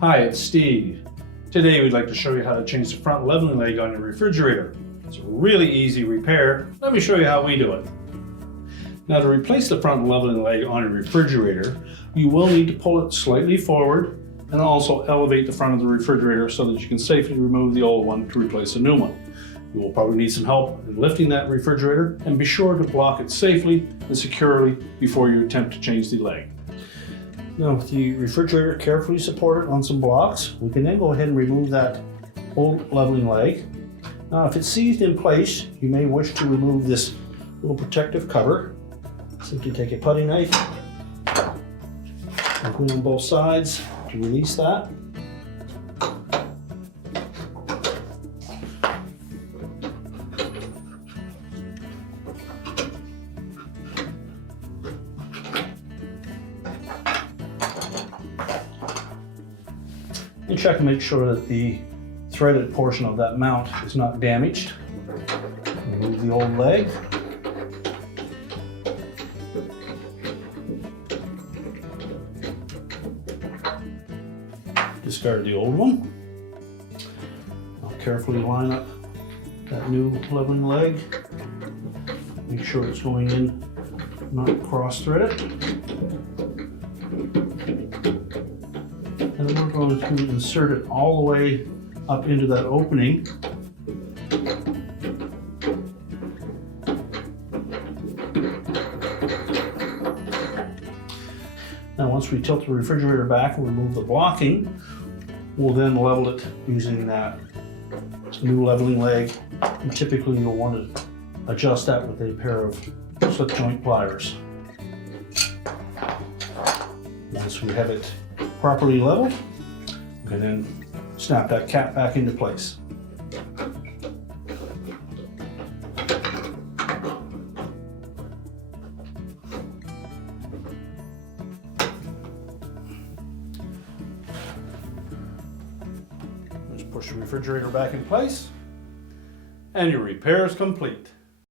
Hi, it's Steve. Today we'd like to show you how to change the front leveling leg on your refrigerator. It's a really easy repair. Let me show you how we do it. Now, to replace the front leveling leg on your refrigerator, you will need to pull it slightly forward and also elevate the front of the refrigerator so that you can safely remove the old one to replace a new one. You will probably need some help in lifting that refrigerator, and be sure to block it safely and securely before you attempt to change the leg. Now, with the refrigerator carefully supported on some blocks, we can then go ahead and remove that old leveling leg. Now, if it's seized in place, you may wish to remove this little protective cover. Simply take a putty knife and put it on both sides to release that. And check to make sure that the threaded portion of that mount is not damaged. Remove the old leg. Discard the old one. I'll carefully line up that new leveling leg. Make sure it's going in, not cross-threaded. And then we're going to insert it all the way up into that opening. Now, once we tilt the refrigerator back and remove the blocking, we'll then level it using that new leveling leg. And typically you'll want to adjust that with a pair of slip joint pliers. Once we have it properly leveled, we can then snap that cap back into place. Just push the refrigerator back in place, and your repair is complete.